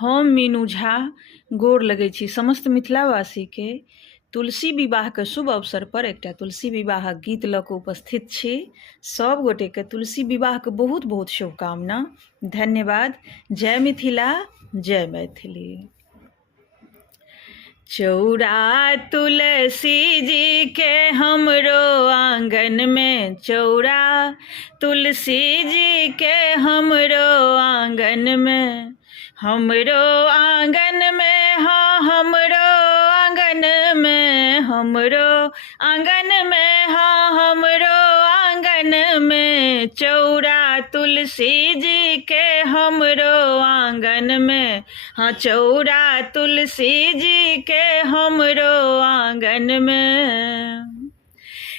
हम मीनू झा गोर लगै छी समस्त मिथिलावासी के तुलसी विवाह के शुभ अवसर पर एकटा तुलसी विवाहक गीत लऽ कऽ उपस्थित छी। सब गोटे के तुलसी विवाह के बहुत बहुत शुभकामना। धन्यवाद। जय मिथिला, जय मैथिली। चौरा तुलसी जी के हमरो आंगन में, चौरा तुलसी जी के हमरो आंगन में, हमरो आंगन में, हाँ हमरो आंगन में, हमरो आंगन में, हाँ हमरो आंगन में, चौरा तुलसी जी के हमरो आंगन में, हाँ चौरा तुलसी जी के हमरो आंगन में।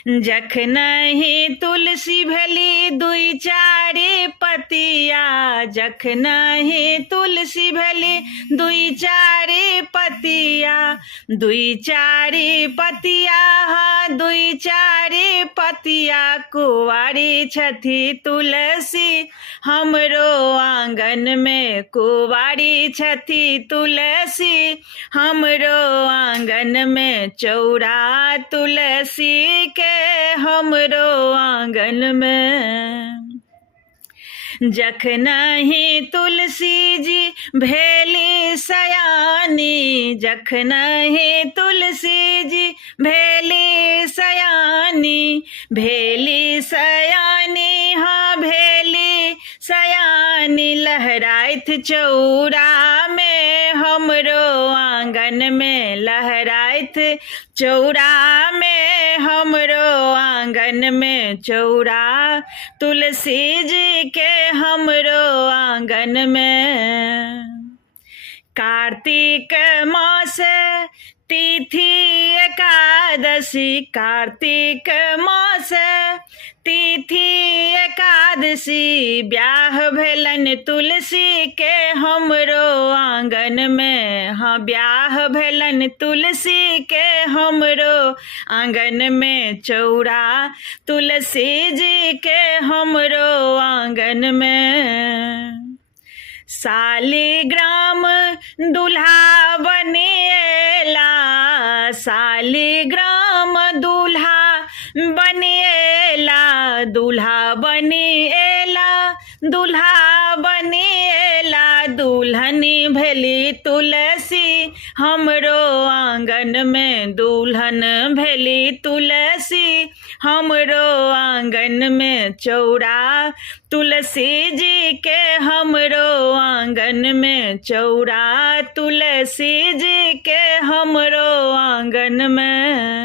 जखनहि तुलसी भेली दुई चारि पतिया, जखनहि तुलसी भेली दुई चारि पतिया, दुई चारि पतिया, हाँ दुई चारि पतिया, कुंवारी छथि तुलसी हमरो आंगन में, कुंवारी छथि तुलसी हमरो आंगन में, चौरा तुलसी के हमरो आंगन में। जखनहि तुलसी जी भेली सयानी, जखनहि तुलसी जी भेली सयानी, भेली सयानी, हाँ भेली सयानी, लहराइत चौरा में हमरो आंगन में, लहराइत चौरा में हमरो आंगन में, चौरा तुलसी जी के हमरो आंगन में। कार्तिक मास तिथि एकादशी, कार्तिक मास तिथि एकादशी, ब्याह भेलन तुलसी के हमरो आंगन में, हाँ ब्याह भेलन तुलसी के हमरो आंगन में, चौरा तुलसी जी के हमरो आंगन में। शालिग्राम दूल्हा बनिएला, शालिग्राम दूल्हा बनिएला, दूल्हा बनिएला, दूल्हा बनिएला, दुल्हनी भेली तुलसी हमरो आंगन में, दुल्हन भेली तुलसी हमरो आंगन में, चौरा तुलसी जी के हमरो आंगन में, चौरा तुलसी जी के हमरो आंगन में।